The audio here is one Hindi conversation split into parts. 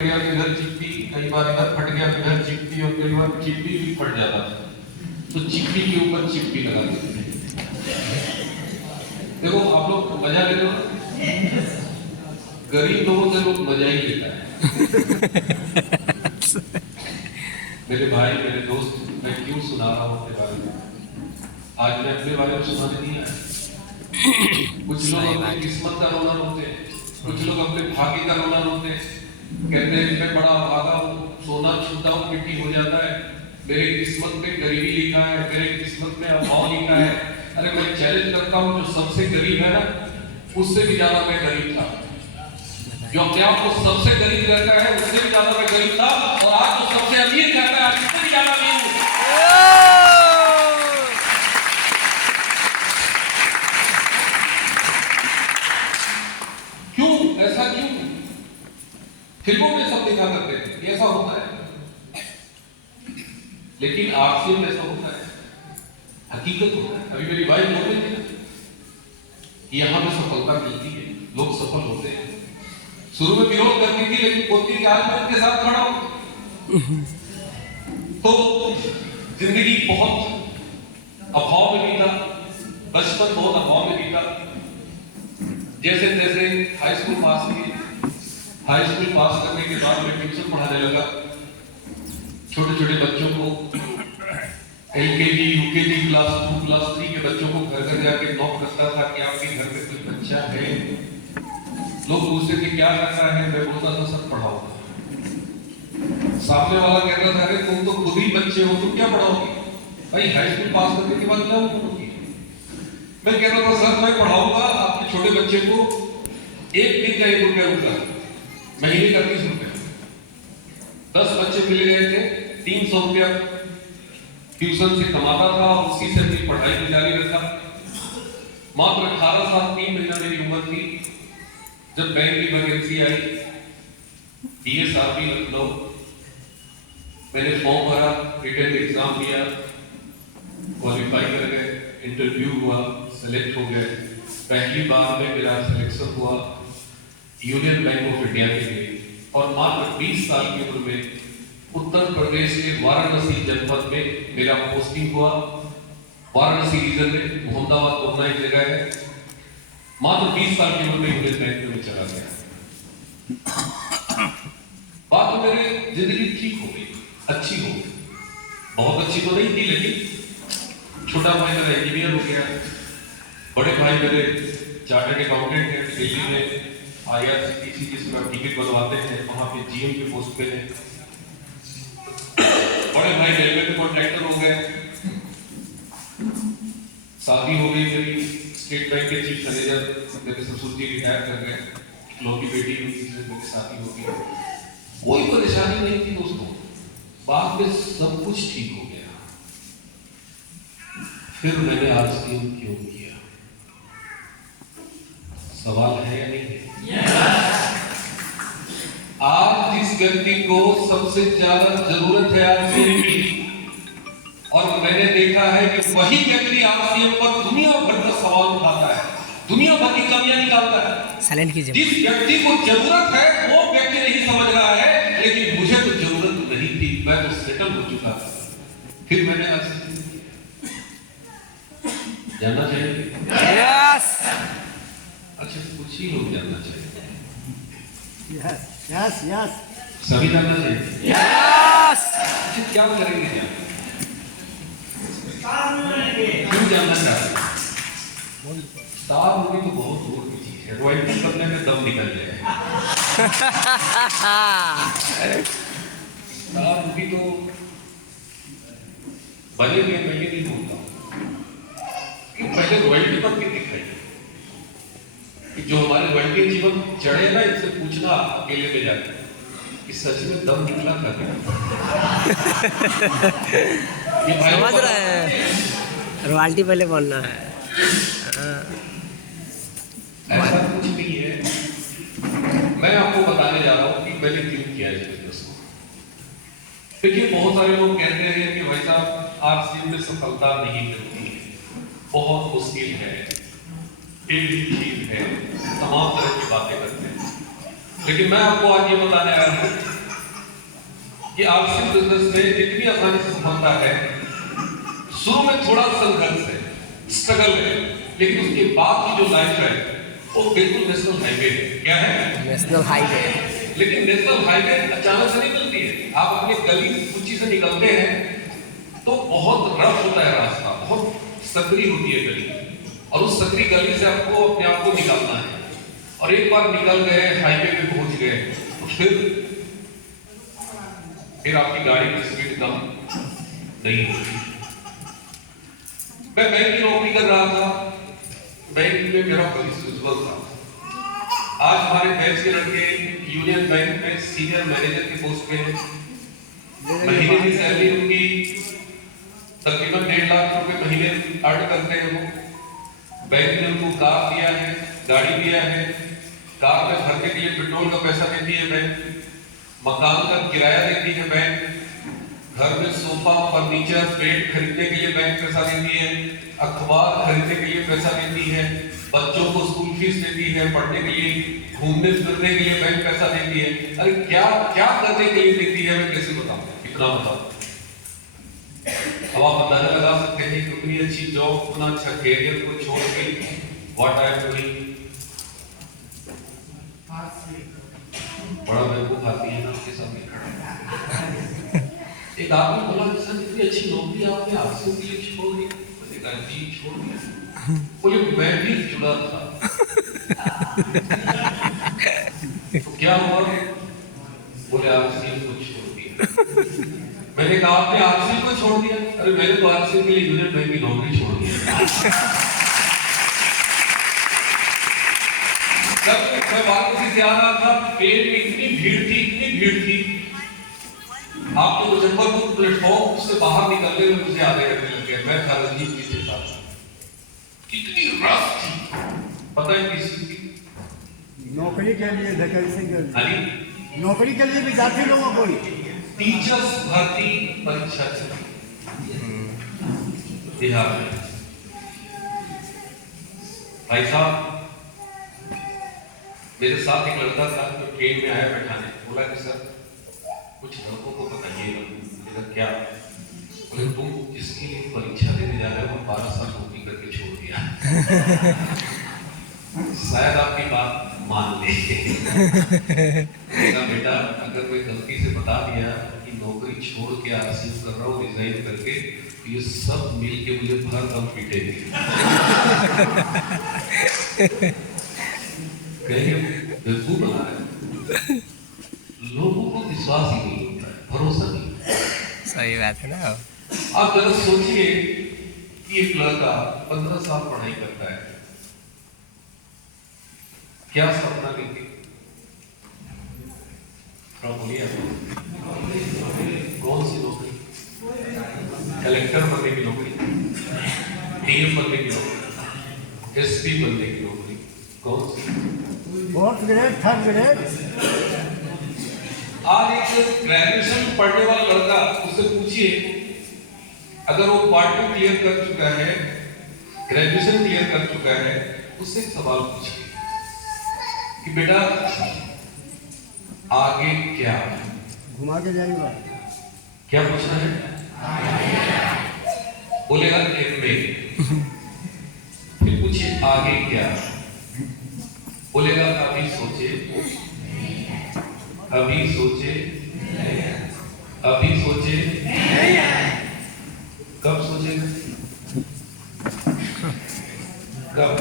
गया तो इधर चिप्पी, कई बार इधर फट गया तो इधर चिप्पी, और कई बार चिप्पी भी फट जाता था तो चिप्पी के ऊपर चिप्पी लगा देते थे। देखो आप लोग मजा ले लो, गरीब लोगों से लोग मजा ही लेता है। मेरे भाई मेरे दोस्त, मैं क्यों सुना रहा हूँ अपने बारे में? आज मैं अपने बारे में सुनाने नहीं आया। कुछ लोग अपनी किस्मत का रोना रोते हैं, कुछ लोग अपने भाग्य का रोना रोते हैं, कहते हैं मैं बड़ा भागा हूँ, सोना छूता हूँ मिट्टी हो जाता है, मेरे किस्मत में गरीबी लिखा है, मेरे किस्मत में अभाव लिखा है। अरे मैं चैलेंज करता हूँ, जो सबसे गरीब है ना, उससे भी ज्यादा मैं गरीब था। जो अपने आप को सबसे गरीब कहता है उससे भी ज्यादा मैं गरीब था, और आज जो सबसे अमीर कहता है उससे भी ज्यादा अमीर हूँ। क्यों ऐसा क्यों? फिल्मों में सब देखा करते थे ऐसा होता है, लेकिन आपसे में ऐसा होता है, हकीकत होता है। अभी मेरी वाइफ बोल रही थी कि यहाँ पे सफलता मिलती है, लोग सफल होते हैं। शुरू में विरोध करती थी, लेकिन बोलती थी आज मैं उनके साथ खड़ा हूं। तो जिंदगी बहुत अभाव में बीता, बचपन बहुत अभाव में बीता। जैसे जैसे हाई स्कूल पास किए, हाई स्कूल पास करने के बाद मैं ट्यूशन पढ़ाने लगा छोटे छोटे बच्चों को, LKG UKG क्लास 2 क्लास 3 के बच्चों को घर घर जाके नॉक करता था कि आपके घर में कोई बच्चा है। लोग पूछते थे क्या करना है, मैं बोलता था सर पढ़ाऊंगा। सामने वाला कहता था अरे तुम तो खुद ही बच्चे हो, तुम क्या पढ़ाओगे? भाई हाई स्कूल पास करने के बाद क्या होगी? मैं कहता था सर मैं पढ़ाऊंगा आपके छोटे बच्चे को, एक दिन का 1 रुपया उनका, महीने का 30 रुपया। 10 बच्चे मिले गए थे, 300 रुपया ट्यूशन से कमाता था, उसी से अपनी पढ़ाई भी जारी रखा। मात्र 18 साल 3 महीना मेरी उम्र थी जब बैंक की वैकेंसी आई, DSRB लखनऊ। मैंने फॉर्म भरा, रिटन एग्जाम दिया, क्वालिफाई कर गए, इंटरव्यू हुआ, सेलेक्ट हो गए। पहली बार में मेरा सिलेक्शन हुआ यूनियन बैंक ऑफ इंडिया के लिए, और मात्र 20 साल की उम्र में उत्तर प्रदेश के वाराणसी जनपद में मेरा पोस्टिंग हुआ। वाराणसी रीजन में मोहम्मदाबाद कोना एक जगह है। मात्र 20 साल की उम्र में यूनियन बैंक में चला गया। बात तो मेरी जिंदगी ठीक हो गई, अच्छी हो गई, बहुत अच्छी तो नहीं थी, लेकिन छोटा भाई मेरा इंजीनियर हो गया, बड़े भाई मेरे चार्टर्ड अकाउंटेंट हैं, दिल्ली में IRCTC जिसका टिकट बनवाते हैं वहां पे GM के पोस्ट पे है। बड़े भाई रेलवे के कॉन्ट्रैक्टर हो गए। शादी हो गई मेरी स्टेट बैंक के चीफ मैनेजर, मेरे ससुर जी रिटायर कर गए, इकलौती बेटी हुई जिससे मेरी शादी हो गई। कोई परेशानी नहीं थी दोस्तों, बाद में सब कुछ ठीक हो गया। फिर मैंने RCM क्यों किया? सवाल है या नहीं है? आज जिस व्यक्ति को सबसे ज्यादा जरूरत है RCM की, और मैंने देखा है कि वही व्यक्ति RCM पर दुनिया भर का सवाल उठाता है, दुनिया भर की कमियां निकालता है। साइलेंट कीजिए। जिस व्यक्ति को जरूरत है वो व्यक्ति नहीं समझ रहा है, लेकिन मुझे तो जरूरत नहीं थी, मैं तो सेटल हो चुका था। फिर मैंने जानना चाहिए, यस, अच्छा कुछ ही लोग जानना चाहिए, यस यस यस, सभी जानना चाहिए, यस। क्या करेंगे क्यों जानना चाहते? स्टार मूवी तो बहुत दूर की चीज है, रॉयल्टी करने में दम निकल जाए। स्टार मूवी तो बने हुए मैं ये नहीं बोलता कि पहले रॉयल्टी पर भी दिखाई, कि जो हमारे रॉयल्टी जीवन चढ़े ना, इनसे पूछना अकेले में जाकर कि सच में दम निकला था क्या? समझ रहे हैं, रॉयल्टी पहले बोलना है। ऐसा कुछ नहीं है। मैं आपको बताने जा रहा हूं कि मैंने क्यों किया इस बिजनेस को। देखिए बहुत सारे लोग कहते हैं कि भाई साहब RCM में सफलता नहीं मिलती है, बहुत मुश्किल है, एक चीज है, तमाम तरह की बातें करते हैं। लेकिन मैं आपको आज ये बताने आया हूं कि आपसी बिजनेस में जितनी आसानी से सफलता है, शुरू में थोड़ा संघर्ष है, स्ट्रगल है, लेकिन उसके बाद की जो लाइफ है वो बिल्कुल नेशनल हाईवे है। क्या है? National highway. लेकिन नेशनल हाईवे अचानक से नहीं मिलती है। आप अपने गली कुची से निकलते हैं तो बहुत रफ होता है रास्ता, बहुत सकरी होती है गली, और उस सकरी गली से आपको अपने आप को निकालना है। और एक बार निकल गए, हाईवे पे पहुंच गए, तो फिर आपकी गाड़ी की स्पीड कम नहीं होती। मैं बैंक की नौकरी कर रहा था, बैंक में मेरा भविष्य उज्जवल था। आज हमारे बैंक के लड़के यूनियन बैंक में सीनियर मैनेजर के पोस्ट पे हैं। महीने की सैलरी उनकी तकरीबन 1.5 लाख रुपए महीने अर्न करते हैं वो। बैंक ने उनको कार दिया है, गाड़ी दिया है, कार में भरने के लिए पेट्रोल का पैसा देती है बैंक, मकान का किराया देती है बैंक, घर में सोफा, फर्नीचर, बेड खरीदने के लिए बैंक पैसा देती है, अखबार खरीदने के लिए पैसा देती है, बच्चों को स्कूल फीस देती है, पढ़ने के लिए, घूमने फिरने के लिए बैंक पैसा देती है। अरे क्या क्या करने के लिए देती है, मैं कैसे बताऊं, कितना बताऊं। अब आप अंदाजा लगा सकते हैं कि इतनी अच्छी जॉब, इतना अच्छा कैरियर को छोड़ के व्हाट आई एम डूइंग। बड़ा बेवकूफ आदमी है ना आपके सामने खड़ा। एक आदमी बोला कि सर इतनी अच्छी नौकरी आपने आरसीओ के लिए छोड़ दी। मैंने कहा जी छोड़ दिया। बोले मैं भी जुड़ा था। तो क्या हुआ? बोले आरसीओ को छोड़ दिया। मैंने कहा आपने आरसीओ को छोड़ दिया? अरे मैंने तो आरसीओ के लिए यूनियन बैंक की नौकरी छोड़ दी। मैं वाराणसी से आ रहा था, ट्रेन में इतनी भीड़ थी। आपके मुजफ्फरपुर प्लेटफॉर्म से बाहर निकलने में मुझे आधे घंटे लग गए। मैं था रंजीत जी के साथ। कितनी रश थी, पता है किस चीज की? नौकरी के लिए वैकेंसी के लिए, अरे नौकरी के लिए भी जाते लोगों को टीचर्स भर्ती परीक्षा चली बिहार में। भाई साहब, मेरे साथ एक लड़का था जो ट्रेन में आया बैठाने, बोला कि सर कुछ लड़कों को बताइएगा। मैंने क्या? बोले तुम जिसके लिए परीक्षा देने जा रहे हो वो 12 साल नौकरी करके छोड़ दिया। शायद आपकी बात मान ले। बेटा अगर मैं गलती से बता दिया कि नौकरी छोड़ के आरसीओ कर रहा हूँ, रिजाइन करके, तो ये सब मिल के मुझे भर दम पीटेंगे। बेवकूफ बना रहे, लोगों को विश्वास ही नहीं होता है, भरोसा नहीं होता। सही बात है ना। आप जरा सोचिए कि एक लड़का 15 साल पढ़ाई करता है, क्या सपना लेके? बोलिए कौन सी नौकरी? कलेक्टर बनने की नौकरी, डीएम बनने की नौकरी, एसपी बनने की नौकरी, कौन सी? Fourth grade, third grade. आज एक ग्रेजुएशन पढ़ने वाला लड़का, उससे पूछिए, अगर वो पार्ट 2 क्लियर कर चुका है, ग्रेजुएशन क्लियर कर चुका है, उससे एक सवाल पूछिए कि बेटा आगे क्या? घुमा के जाएगा। क्या पूछना है? बोलेगा एमए। फिर पूछिए आगे क्या? बोलेगा अभी सोचे, अभी सोचे, अभी सोचे। कब सोचेगा? कब?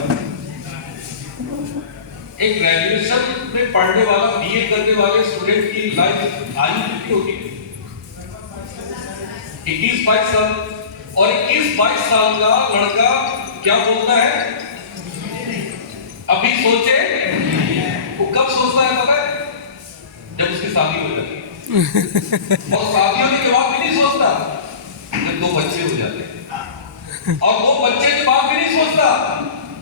एक ग्रेजुएशन में पढ़ने वाला, बीए करने वाले स्टूडेंट की लाइफ आयु कितनी होगी? 21-22 साल। और 21-22 साल का लड़का क्या बोलता है? अभी सोचे। वो कब सोचता है पता है? जब उसकी शादी हो जाती है। और शादी होने के बाद भी नहीं सोचता, जब 2 बच्चे हो जाते हैं। और 2 बच्चे के बाद भी नहीं सोचता,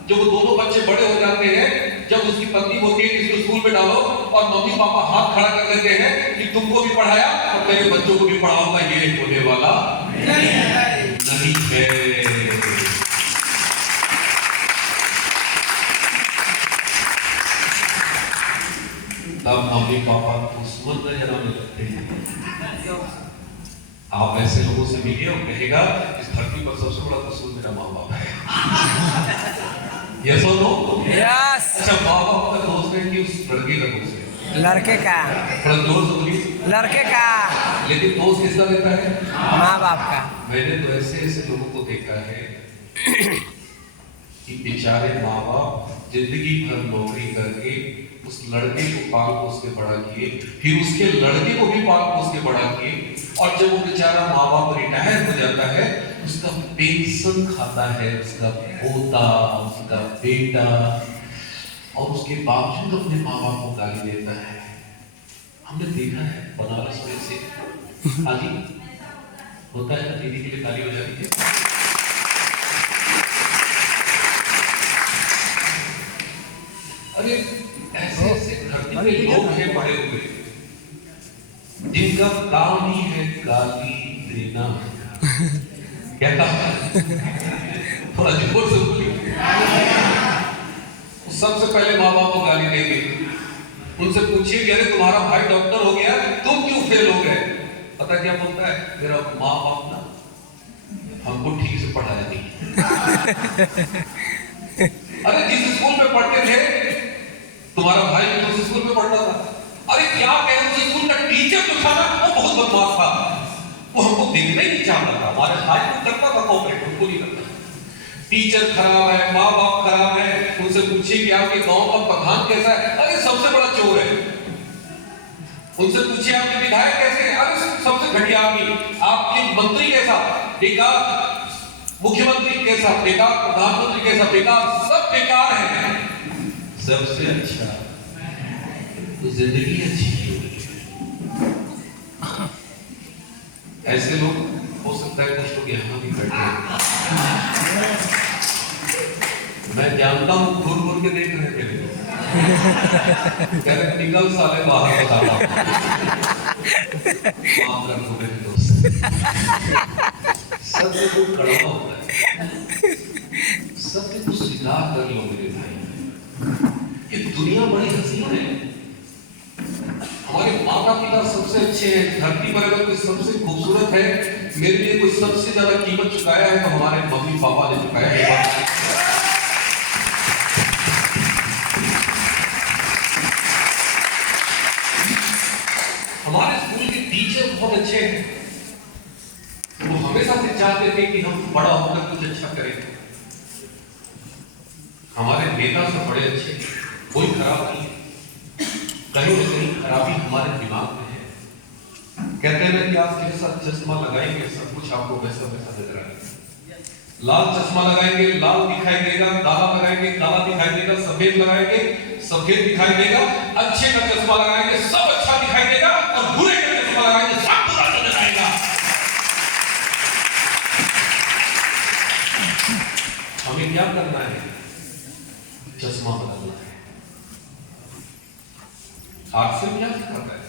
जब वो दोनों बच्चे बड़े हो जाते हैं, जब उसकी पत्नी होती है कि इसको स्कूल में डालो, और मम्मी पापा हाथ खड़ा कर देते हैं कि तुमको भी पढ़ाया और तेरे बच्चों को भी पढ़ाऊंगा, ये होने वाला नहीं है। तब मम्मी पापा दुश्मन नजर आने लगते हैं। आप ऐसे लोगों से मिलिए और कहेगा इस धरती पर सबसे बड़ा दुश्मन मेरा माँ बाप है। यस और नो? यस। अच्छा, माँ बाप का दोस्त है कि उस लड़के का दोस्त है? लड़के का। थोड़ा जोर से बोलिए। लड़के का। लेकिन दोस्त किसका रहता है? माँ बाप का। मैंने तो ऐसे लोगों को देखा है कि बेचारे माँ बाप जिंदगी भर नौकरी करके उस लड़के को पाल पोस के बड़ा किए, फिर उसके लड़के को भी पाल पोस के बड़ा किए, और जब वो बेचारा माँ बाप रिटायर हो जाता है उसका पेंशन खाता है उसका पोता, उसका बेटा, और उसके बावजूद अपने माँ बाप को गाली देता है। हमने देखा है बनारस में से आदि होता है। दीदी के लिए ताली हो जाती है। अरे ऐसे ऐसे धरती पे लोग हैं पड़े हुए जिनका काम ही है गाली देना। क्या काम है? थोड़ा जोर से बोलिए। सबसे पहले माँ बाप को गाली देंगे, उनसे पूछिए कि अरे तुम्हारा भाई डॉक्टर हो गया, तुम क्यों फेल हो गए? पता क्या बोलता है? मेरा माँ बाप ना हमको ठीक से पढ़ाया नहीं। अरे जिस स्कूल में पढ़ते थे तुम्हारा भाई भी तो उस स्कूल में पढ़ता था। अरे क्या कहें, उस स्कूल का टीचर जो था ना वो बहुत बदमाश था, वो हमको देखना ही नहीं चाहता था। हमारे भाई को करता था कोऑपरेट, हमको नहीं करता। टीचर खराब है, माँ बाप खराब है, उनसे पूछिए कि आपके गांव का प्रधान कैसा है? अरे सबसे बड़ा चोर है। उनसे पूछिए आपके विधायक कैसे है? अरे सबसे घटिया आदमी। आपके मंत्री कैसा? बेकार। मुख्यमंत्री कैसा? बेकार। प्रधानमंत्री कैसा? बेकार। सब बेकार है। सबसे अच्छा तो जिंदगी अच्छी होगी। ऐसे लोग हो सकता है कुछ लोग यहाँ भी बैठे हैं, मैं जानता हूँ, घूर घूर के देख रहे थे लोग, कह रहे निकल साले बाहर बता। माफ कर दो मेरे दोस्त, सबसे कुछ कड़वा होता है, सबसे कुछ स्वीकार कर लो मेरे भाई। ये दुनिया बड़ी हसीन है। हमारे माता पिता सबसे अच्छे हैं। धरती पर अगर कोई सबसे खूबसूरत है, मेरे लिए कोई सबसे ज्यादा कीमत चुकाया है तो हमारे मम्मी पापा ने चुकाया है। हमारे स्कूल के टीचर बहुत अच्छे हैं। वो हमेशा से चाहते थे कि हम बड़ा होकर कुछ अच्छा करें। हमारे नेता सब बड़े अच्छे, कोई खराब नहीं। कहीं न कहीं खराबी हमारे दिमाग में है। कहते हैं कि आप के साथ चश्मा लगाएंगे सब कुछ आपको वैसा वैसा नजर आएगा। लाल चश्मा लगाएंगे लाल दिखाई देगा, काला लगाएंगे काला दिखाई देगा, सफेद लगाएंगे सफेद दिखाई देगा, अच्छे का चश्मा लगाएंगे सब अच्छा दिखाई देगा, और बुरे का चश्मा लगाएंगे सब बुरा नजर आएगा। हमें क्या करना है? चश्मा बदलना है। आरसीएम क्या करता है?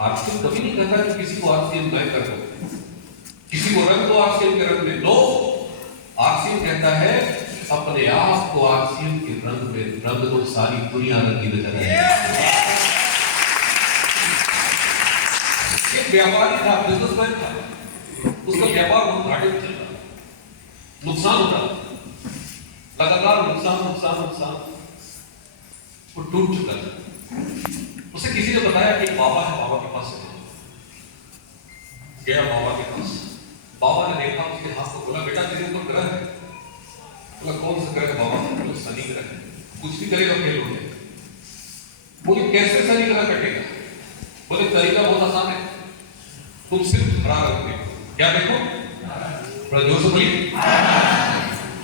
आरसीएम कभी नहीं कहता कि किसी को आरसीएम न कर दो, किसी को रंग दो आरसीएम के रंग में। नो, आरसीएम कहता है अपने आप को आरसीएम के रंग में रंग दो, सारी दुनिया रंगी नजर आएगी। एक व्यापारी था, बिजनेसमैन था, उसका व्यापार बहुत घाटे में चल रहा, नुकसान हो रहा, लगातार नुकसान नुकसान नुकसान, वो टूट चुका था। उसे किसी ने बताया कि बाबा है, बाबा के पास है। गया बाबा के पास, बाबा ने देखा उसके हाथ को, बोला बेटा तेरे ऊपर ग्रह है। बोला कौन सा ग्रह है बाबा? बोला शनि ग्रह है, कुछ भी करेगा फेल हो जाएगा। बोले कैसे शनि ग्रह कटेगा? बोले तरीका बहुत आसान है, तुम सिर्फ हरा रंग देखो। क्या देखो? बड़ा जोर से बोलिए,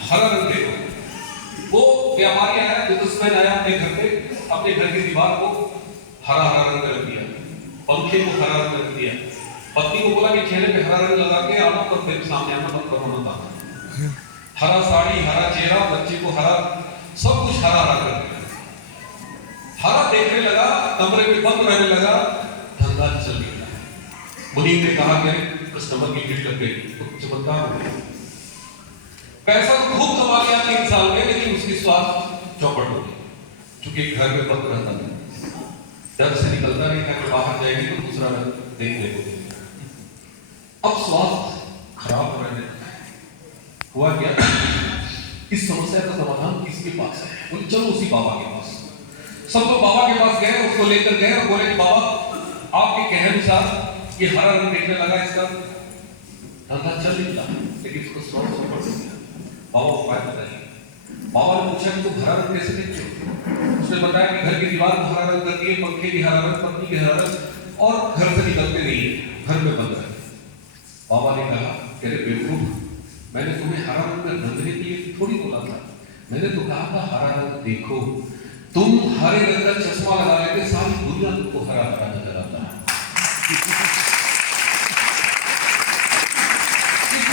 हरा रंग देखो। वो व्यापारी आया, बिजनेसमैन आया अपने घर पे, अपने घर की दीवार को हरा हरा रंग रख दिया, पंखे को हरा रंग रख दिया, पत्नी को बोला कि चेहरे पे हरा रंग लगा के आना, पर मेरे सामने आना मत करो ना। हरा साड़ी, हरा चेहरा, बच्चे को हरा, सब कुछ हरा हरा कर दिया। हरा देखने लगा, कमरे में बंद रहने लगा, धंधा चल गया। मुनीम ने कहा कि कस्टमर की भीड़ लग गई, तो चमत्कार हो गया। पैसा तो खूब कमा लिया 3 साल में, लेकिन उसकी स्वास्थ्य चौपट हो गई। चूंकि घर में बंद रहता था, डर से निकलता नहीं था कि बाहर जाएंगे तो दूसरा रंग देखने को मिलेगा। अब स्वास्थ्य खराब हो रहे हुआ क्या, इस समस्या का समाधान किसके पास है? बोले चलो उसी बाबा के पास। सब लोग बाबा के पास गए, उसको लेकर गए और बोले बाबा आपके कहे अनुसार ये हरा रंग देखने लगा, इसका धंधा चल निकला, लेकिन इसको स्वास्थ्य ऊपर से बाबा उपाय बताइए। बाबा ने पूछा कि तुम हरा रंग कैसे देखते हो? उसने बताया कि घर की दीवार को हरा रंग करती है, पंखे की हरा रंग, पत्नी की हरा रंग, और घर से निकलते नहीं है, घर में बंद रहते। बाबा ने कहा कि अरे बेवकूफ, मैंने तुम्हें हरा रंग में रंगने के लिए थोड़ी बोला था, मैंने तो कहा था हरा रंग देखो। तुम हरे रंग का चश्मा लगा लेते, सारी दुनिया तुमको हरा हरा नजर आता है।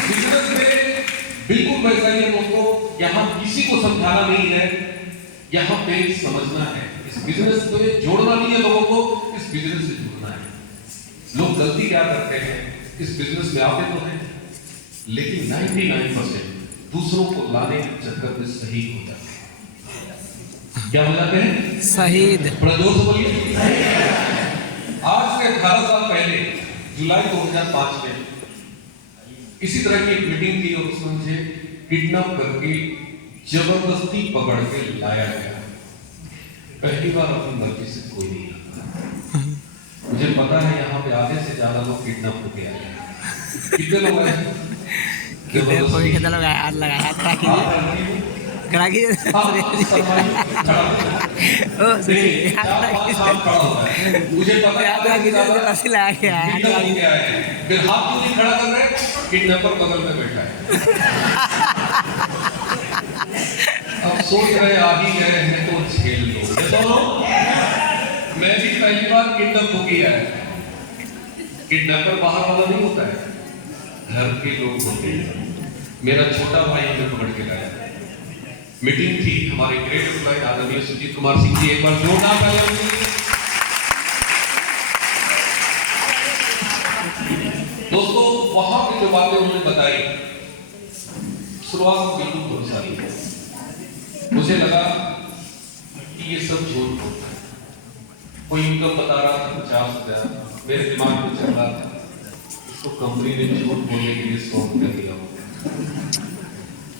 बिजनेस में बिल्कुल वैसा ही है दोस्तों, यहाँ किसी को समझाना नहीं है, यहाँ पे समझना है। इस बिजनेस में जोड़ना नहीं है लोगों को, इस बिजनेस से जुड़ना है। लोग गलती क्या करते हैं, इस बिजनेस में आते तो हैं लेकिन 99% दूसरों को लाने के चक्कर में शहीद हो जाते हैं। क्या हो जाते हैं? शहीद। बड़ा जोर से बोलिए। आज से 18 साल पहले जुलाई 2005 में इसी तरह की एक मीटिंग थी और उसमें मुझे किडनैप करके जबरदस्ती पकड़ के लाया गया। पहली बार अपनी मर्जी से कोई नहीं आता। मुझे पता है यहाँ पे आधे से ज्यादा लोग किडनैप होके आए। कितने लोग आए? कितने लोग आए? हाथ लगाया करागी ओ सुनिए मुझे पता है रस्सी लगा के आया। फिर हाथ क्यों नहीं खड़ा कर रहे? किडनैपर बगल में बैठा है। अब सोच रहे आ ही गए हैं तो झेल लो। मैं भी पहली बार किडनैप हो गया है। किडनैपर बाहर वाला नहीं होता है, घर के लोग होते हैं। मेरा छोटा भाई हमें पकड़ के लाया। मीटिंग थी हमारे ग्रेट एम्प्लॉय आदरणीय सुजीत कुमार सिंह जी, एक बार जोरदार तालियां। दोस्तों वहां पे जो बातें उन्होंने बताई, शुरुआत में बिल्कुल भरोसा नहीं। मुझे लगा कि ये सब झूठ बोलता है। कोई इनकम बता रहा था 50,000, मेरे दिमाग में चल रहा था इसको कंपनी ने झूठ बोलने के लिए 100 रुपया दिया होगा।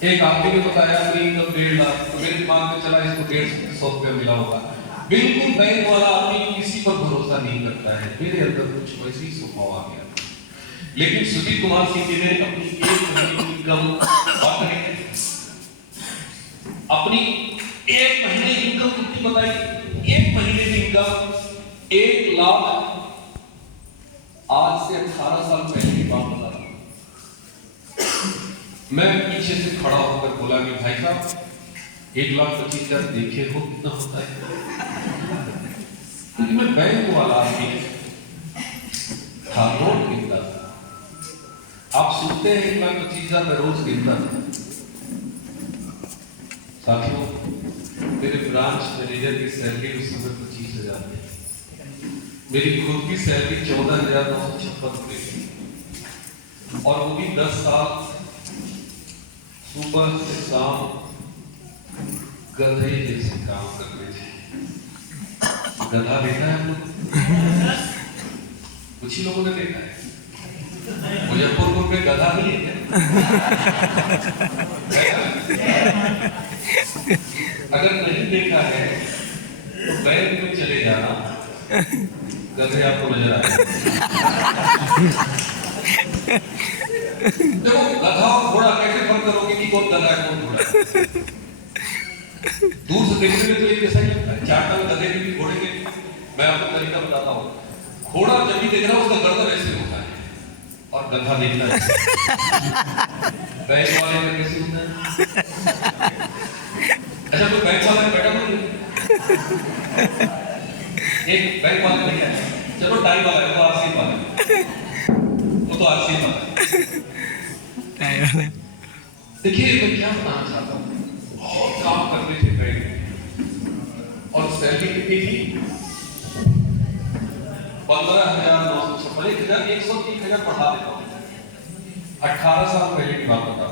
एक आदमी ने बताया अपनी इनकम 1.5 लाख, तो मेरे दिमाग में चला इसको 150 रुपया मिला होगा। बिल्कुल बैंक वाला आदमी किसी पर भरोसा नहीं करता है। मेरे अंदर कुछ वैसे ही स्वभाव आ गया। लेकिन सुजीत कुमार सिंह जी ने अपनी 1 महीने की इनकम अपनी 1 महीने की इनकम कितनी बताई? 1 महीने की इनकम 1 लाख। आज से 18 साल पहले की बात बता रहा हूं। मैं पीछे से खड़ा होकर बोला कि भाई साहब 1,25,000 देखे हो कितना होता है? क्योंकि मैं बैंक वाला आदमी था, नोट गिनता था। आप सुनते हैं 1,25,000 में रोज गिनता था। साथियों मेरे ब्रांच मैनेजर की सैलरी उस समय 25,000 थी। मेरी खुद की सैलरी 14,956 रुपये थी, और वो भी 10 साल सुबह से शाम गधे जैसे काम करते थे। गधा देखा है कुछ ही लोगों ने देखा है। मुजफ्फरपुर में गधा नहीं है क्या? अगर नहीं देखा है तो बैंक में चले जाना, गधे आपको नजर आएंगे। देखो गधा और घोड़ा कैसे फर्क करोगे कि कौन गधा है कौन घोड़ा है? दूर से देखने में तो एक जैसा ही लगता है। 4 टांग गधे के भी घोड़े के मैं आपको तरीका बताता हूँ। घोड़ा जब भी देख रहा है उसका गर्दन ऐसे होता है और गधा देखता है बैंक वाले में कैसे होता है? अच्छा तो बैंक वाला बैठा नहीं, एक बैंक वाला नहीं है, चलो टाई वाला है, वो आरसी वाला है, वो तो आरसी वाला है। देखिए मैं क्या बताना चाहता हूँ, बहुत काम करते थे बैंक में और सैलरी कितनी थी? 15,956, 1,100, 1,000 बढ़ा देता हूँ। 18 साल पहले की बात बता